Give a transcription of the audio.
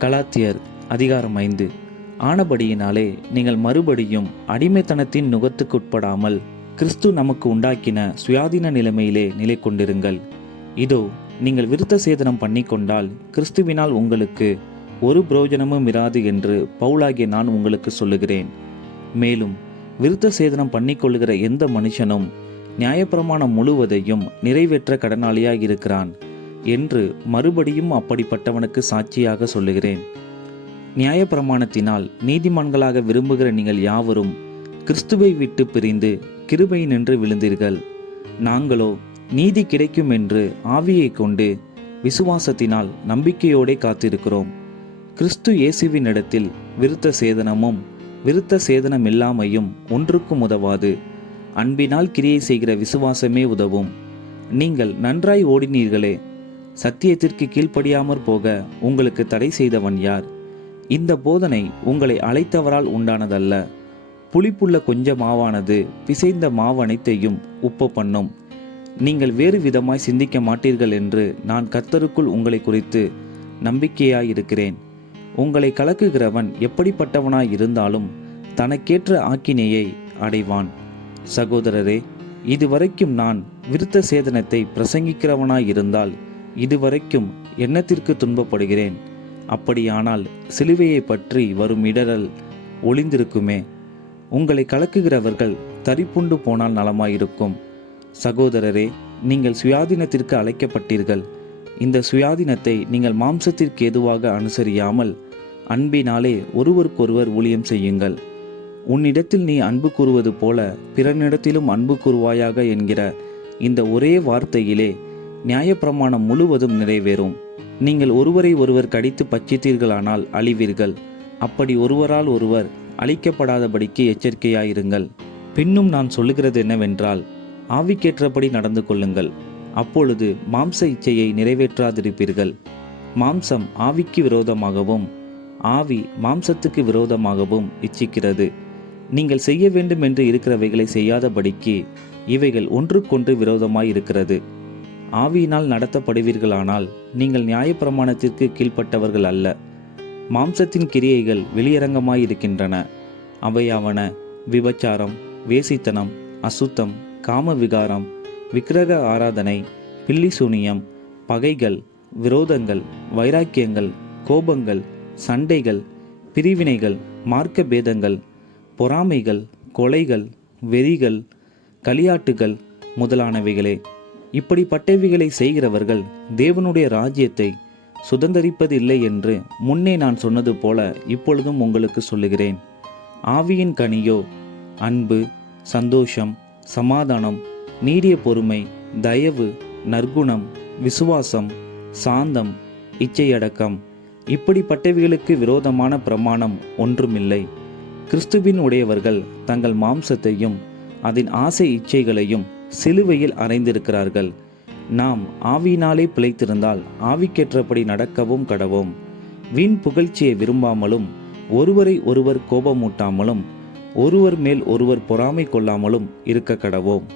கலாத்தியர் அதிகாரம் ஐந்து ஆனபடியினாலே நீங்கள் மறுபடியும் அடிமைத்தனத்தின் நுகத்துக்குட்படாமல் கிறிஸ்து நமக்கு உண்டாக்கின சுயாதீன நிலைமையிலே நிலை கொண்டிருங்கள் இதோ நீங்கள் விருத்த சேதனம் கொண்டால் கிறிஸ்துவினால் உங்களுக்கு ஒரு பிரயோஜனமும் இராது என்று பவுலாகிய நான் உங்களுக்கு சொல்லுகிறேன் மேலும் விருத்த சேதனம் பண்ணிக்கொள்ளுகிற எந்த மனுஷனும் நியாயப்பிரமாணம் முழுவதையும் நிறைவேற்ற கடனாளியாக இருக்கிறான் என்று மறுபடியும் அப்படிப்பட்டவனுக்கு சாட்சியாக சொல்லுகிறேன் நியாயப்பிரமாணத்தினால் நீதிமான்களாக விரும்புகிற நீங்கள் யாவரும் கிறிஸ்துவை விட்டு பிரிந்து கிருபை நின்று விழுந்தீர்கள் நாங்களோ நீதி கிடைக்கும் என்று ஆவியை கொண்டு விசுவாசத்தினால் நம்பிக்கையோடே காத்திருக்கிறோம் கிறிஸ்து இயேசுவின் இடத்தில் விருத்த சேதனமும் விருத்த சேதனம் இல்லாமையும் ஒன்றுக்கும் உதவாது அன்பினால் கிரியை செய்கிற விசுவாசமே உதவும் நீங்கள் நன்றாய் ஓடினீர்களே சத்தியத்திற்கு கீழ்ப்படியாமற் போக உங்களுக்கு தடை செய்தவன் யார் இந்த போதனை உங்களை அழைத்தவரால் உண்டானதல்ல புளிப்புள்ள கொஞ்ச மாவானது பிசைந்த மாவு அனைத்தையும் உப்பு பண்ணும் நீங்கள் வேறு விதமாய் சிந்திக்க மாட்டீர்கள் என்று நான் கர்த்தருக்குள் உங்களை குறித்து நம்பிக்கையாயிருக்கிறேன் உங்களை கலக்குகிறவன் எப்படிப்பட்டவனாய் இருந்தாலும் தனக்கேற்ற ஆக்கினையை அடைவான் சகோதரரே இதுவரைக்கும் நான் விருத்த சேதனத்தை பிரசங்கிக்கிறவனாய் இருந்தால் இதுவரைக்கும் எண்ணத்திற்கு துன்பப்படுகிறேன் அப்படியானால் சிலுவையை பற்றி வரும் இடரல் ஒளிந்திருக்குமே உங்களை கலக்குகிறவர்கள் தரிப்புண்டு போனால் நலமாயிருக்கும் சகோதரரே நீங்கள் சுயாதீனத்திற்கு அழைக்கப்பட்டீர்கள் இந்த சுயாதீனத்தை நீங்கள் மாம்சத்திற்கு எதுவாக அனுசரியாமல் அன்பினாலே ஒருவருக்கொருவர் ஊழியம் செய்யுங்கள் உன்னிடத்தில் நீ அன்பு கூறுவது போல பிறனிடத்திலும் அன்பு கூறுவாயாக என்கிற இந்த ஒரே வார்த்தையிலே நியாயப்பிரமாணம் முழுவதும் நிறைவேறும் நீங்கள் ஒருவரை ஒருவர் கடித்து பச்சித்தீர்களானால் அழிவீர்கள் அப்படி ஒருவரால் ஒருவர் அழிக்கப்படாதபடிக்கு எச்சரிக்கையாயிருங்கள் பின்னும் நான் சொல்லுகிறது என்னவென்றால் ஆவிக்கேற்றபடி நடந்து கொள்ளுங்கள் அப்பொழுது மாம்ச இச்சையை நிறைவேற்றாதிருப்பீர்கள் மாம்சம் ஆவிக்கு விரோதமாகவும் ஆவி மாம்சத்துக்கு விரோதமாகவும் இச்சிக்கிறது நீங்கள் செய்ய வேண்டும் என்று இருக்கிறவைகளை செய்யாதபடிக்கு இவைகள் ஒன்றுக்கொன்று விரோதமாய் இருக்கிறது ஆவியினால் நடத்தப்படுவீர்களானால் நீங்கள் நியாயப்பிரமாணத்திற்கு கீழ்ப்பட்டவர்கள் அல்ல மாம்சத்தின் கிரியைகள் வெளியரங்கமாயிருக்கின்றன அவையாவன விபச்சாரம் வேசித்தனம் அசுத்தம் காம விகாரம் விக்கிரக ஆராதனை பில்லிசூனியம் பகைகள் விரோதங்கள் வைராக்கியங்கள் கோபங்கள் சண்டைகள் பிரிவினைகள் மார்க்க பேதங்கள் பொறாமைகள் கொலைகள் வெறிகள் களியாட்டுகள் முதலானவைகளே இப்படி பட்டவிகளை செய்கிறவர்கள் தேவனுடைய ராஜ்யத்தை சுதந்திரிப்பதில்லை என்று முன்னே நான் சொன்னது போல இப்பொழுதும் உங்களுக்கு சொல்லுகிறேன் ஆவியின் கனியோ அன்பு சந்தோஷம் சமாதானம் நீடிய பொறுமை தயவு நற்குணம் விசுவாசம் சாந்தம் இச்சையடக்கம் இப்படிப்பட்டவைகளுக்கு விரோதமான பிரமாணம் ஒன்றுமில்லை கிறிஸ்துவின் உடையவர்கள் தங்கள் மாம்சத்தையும் அதன் ஆசை இச்சைகளையும் சிலுவையில் அறைந்திருக்கிறார்கள் நாம் ஆவியினாலே பிழைத்திருந்தால் ஆவிக்கேற்றபடி நடக்கவும் கடவோம் வீண் புகழ்ச்சியை விரும்பாமலும் ஒருவரை ஒருவர் கோபமூட்டாமலும் ஒருவர் மேல் ஒருவர் பொறாமை கொள்ளாமலும் இருக்க கடவோம்